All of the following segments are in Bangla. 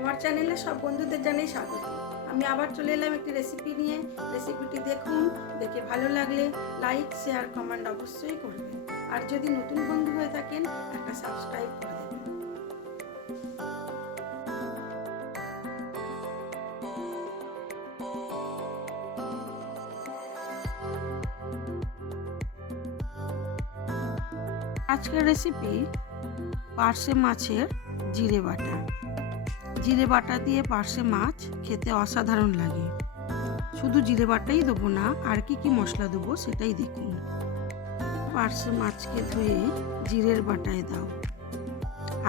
আমার চ্যানেলে সব বন্ধুদের জানাই স্বাগত। আমি আবার চলে এলাম একটি রেসিপি নিয়ে। রেসিপিটি দেখুন, দেখে ভালো লাগলে লাইক শেয়ার কমেন্ট অবশ্যই করবেন। আর যদি নতুন বন্ধু হয়ে থাকেন, একটা সাবস্ক্রাইব করে দেবেন। আজকের রেসিপি পার্শে মাছের জিরে বাটা। জিরে বাটা দিয়ে পার্শে মাছ খেতে অসাধারণ লাগে। শুধু জিরে বাটাই দেবো না, আর কি কি মশলা দেবো সেটাই দেখুন। পার্শে মাছকে ধুয়ে জিরের বাটায় দাও।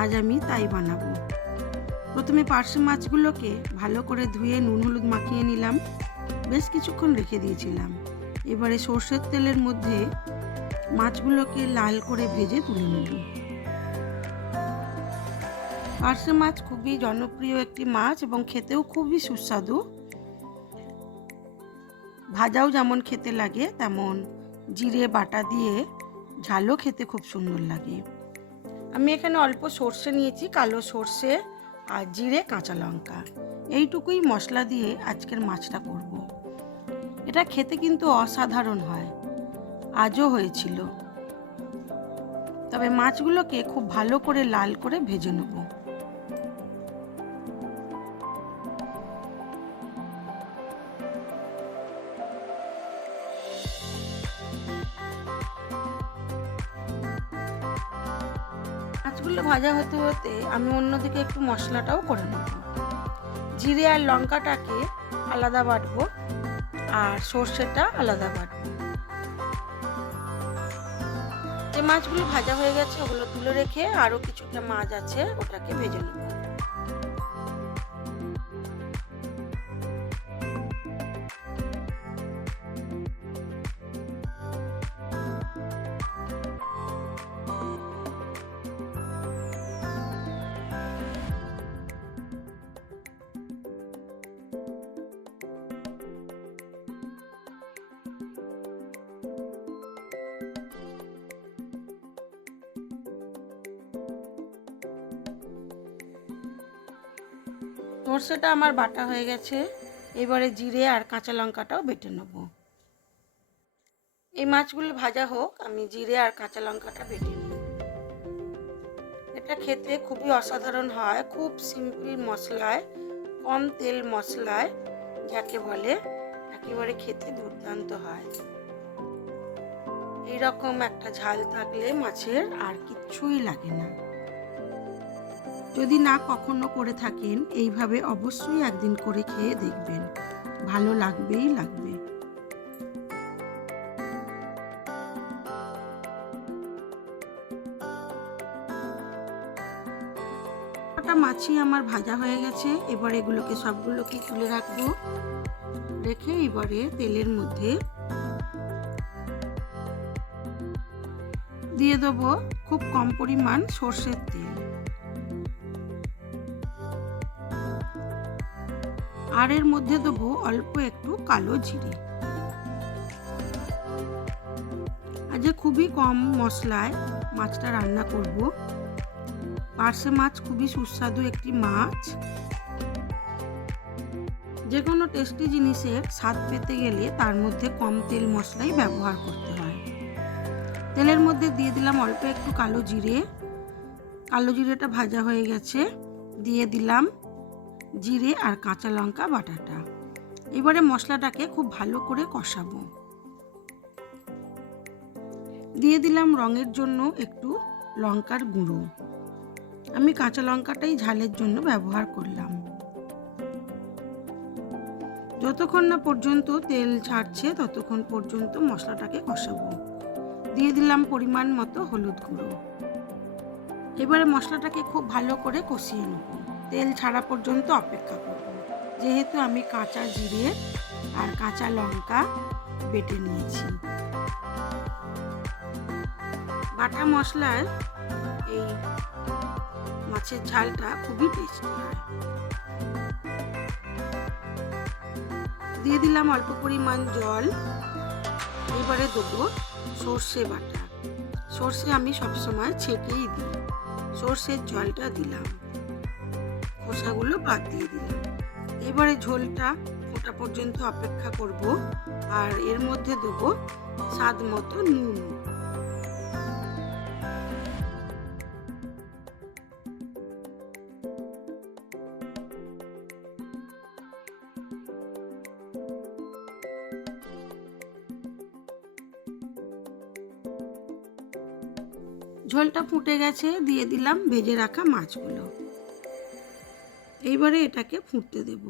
আজ আমি তাই বানাবো। প্রথমে পার্শে মাছগুলোকে ভালো করে ধুয়ে নুন হলুদ মাখিয়ে নিলাম। বেশ কিছুক্ষণ রেখে দিয়েছিলাম। এবারে সর্ষের তেলের মধ্যে মাছগুলোকে লাল করে ভেজে তুলে নেব। পার্শে মাছ খুবই জনপ্রিয় একটি মাছ এবং খেতেও খুবই সুস্বাদু। ভাজাও যেমন খেতে লাগে, তেমন জিরে, বাটা দিয়ে ঝালও খেতে খুব সুন্দর লাগে। আমি এখানে অল্প সর্ষে নিয়েছি, কালো সর্ষে আর জিরে, কাঁচা লঙ্কা। এইটুকুই মশলা দিয়ে আজকের মাছটা করব। এটা খেতে কিন্তু অসাধারণ হয়। আজও হয়েছিল। তবে মাছগুলোকে খুব ভালো করে লাল করে ভেজে নেব। মাছগুলো ভাজা হতে হতে আমি অন্যদিকে একটু মশলাটাও করে নেব। জিরে আর লঙ্কাটাকে আলাদা বাটবো আর সর্ষেটা আলাদা বাটবো। যে মাছগুলো ভাজা হয়ে গেছে ওগুলো তুলে রেখে আরও কিছুটা মাছ আছে ওটাকে ভেজে নেব। সর্ষেটা আমার বাটা হয়ে গেছে। এবারে জিরে আর কাঁচা লঙ্কাটাও বেটে নেব। এই মাছগুলো ভাজা হোক, আমি জিরে আর কাঁচা লঙ্কাটা বেটে নিই এটা খেতে খুবই অসাধারণ হয়, খুব সিম্পল মশলায়, কম তেল মশলায়, যাকে বলে একেবারে খেতে দুর্দান্ত হয়। এইরকম একটা ঝাল থাকলে মাছের আর কিচ্ছুই লাগে না। যদি না কখনো করে থাকেন, এইভাবে অবশ্যই একদিন করে খেয়ে দেখবেন। ভালো লাগবেই লাগবে। কটা মাছই আমার ভাজা হয়ে গেছে। এবার এগুলোকে সবগুলোকে তুলে রাখব। রেখে এবারে তেলের মধ্যে দিয়ে দেবো খুব কম পরিমাণ সর্ষের তেল। আর এর মধ্যে দেবো অল্প একটু কালো জিরে। আজ খুবই কম মশলায় মাছটা রান্না করব, পার্শে মাছ খুবই সুস্বাদু একটি মাছ। যে কোনো টেস্টি জিনিসের স্বাদ পেতে গেলে তার মধ্যে কম তেল মশলাই ব্যবহার করতে হয়। তেলের মধ্যে দিয়ে দিলাম অল্প একটু কালো জিরে। কালো জিরেটা ভাজা হয়ে গেছে, দিয়ে দিলাম জিরে আর কাঁচা লঙ্কা বাটাটা। এবারে মশলাটাকে খুব ভালো করে কষাবো। দিয়ে দিলাম রঙের জন্য একটু লঙ্কার গুঁড়ো। আমি কাঁচা লঙ্কাটাই ঝালের জন্য ব্যবহার করলাম। যতক্ষণ না পর্যন্ত তেল ছাড়ছে, ততক্ষণ পর্যন্ত মশলাটাকে কষাবো। দিয়ে দিলাম পরিমাণ মতো হলুদ গুঁড়ো। এবারে মশলাটাকে খুব ভালো করে কষিয়ে নেব। তেল ছাড়া পর্যন্ত অপেক্ষা করব। যেহেতু আমি কাঁচা জিরে আর কাঁচা লঙ্কা বেটে নিয়েছি। বাটা মশলার এই মাছের ঝালটা খুবই টেস্টি হয়। দিয়ে দিলাম অল্প পরিমাণ জল। এবারে দেবো সর্ষে বাটা। সর্ষে আমি সবসময় ছেঁকেই দিই। সর্ষের জলটা দিলাম। খোসাগুলো বাদ দিয়ে দিলাম। এবারে ঝোলটা ফোটা পর্যন্ত অপেক্ষা করব আর এর মধ্যে দেবো স্বাদ মতো নুন। ঝোলটা ফুটে গেছে, দিয়ে দিলাম ভেজে রাখা মাছগুলো। এইবারে এটাকে ফুটতে দেব।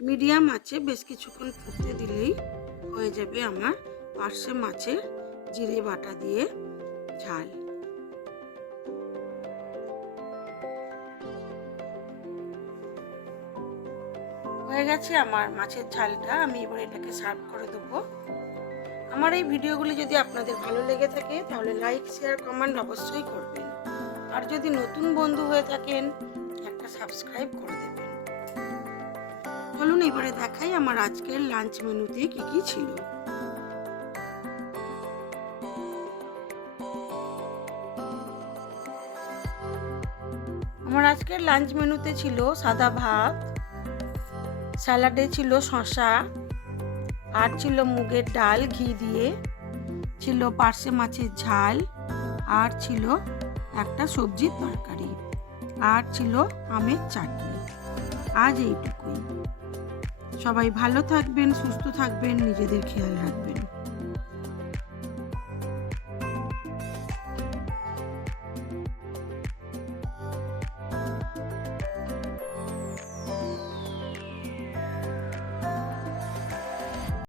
মিডিয়াম আছে বেশ কিছুক্ষণ ফুটতে দিলেই হয়ে যাবে আমার পার্শে মাছের জিরে বাটা দিয়ে ঝাল। হয়ে গেছে আমার মাছের ঝালটা, আমি এবার এটাকে সার্ভ করে দেবো। আমার এই ভিডিওগুলি যদি আপনাদের ভালো লেগে থাকে, তাহলে লাইক, শেয়ার, কমেন্ট অবশ্যই করবেন। আর যদি নতুন বন্ধু হয়ে থাকেন, একটা সাবস্ক্রাইব করে দেবেন। চলুন এবারে দেখাই আমার আজকের লাঞ্চ মেনুতে কি কি ছিল। আমার আজকের লাঞ্চ মেনুতে ছিল সাদা ভাত স্যালাডে ছিল শশা আর ছিল মুগের ডাল ঘি দিয়ে, ছিল পার্শে মাছের ঝাল, আর ছিল একটা সবজির তরকারি। আর ছিল আমের চাটনি। আজ এইটুকুই। সবাই ভালো থাকবেন, সুস্থ থাকবেন, নিজেদের খেয়াল রাখবেন।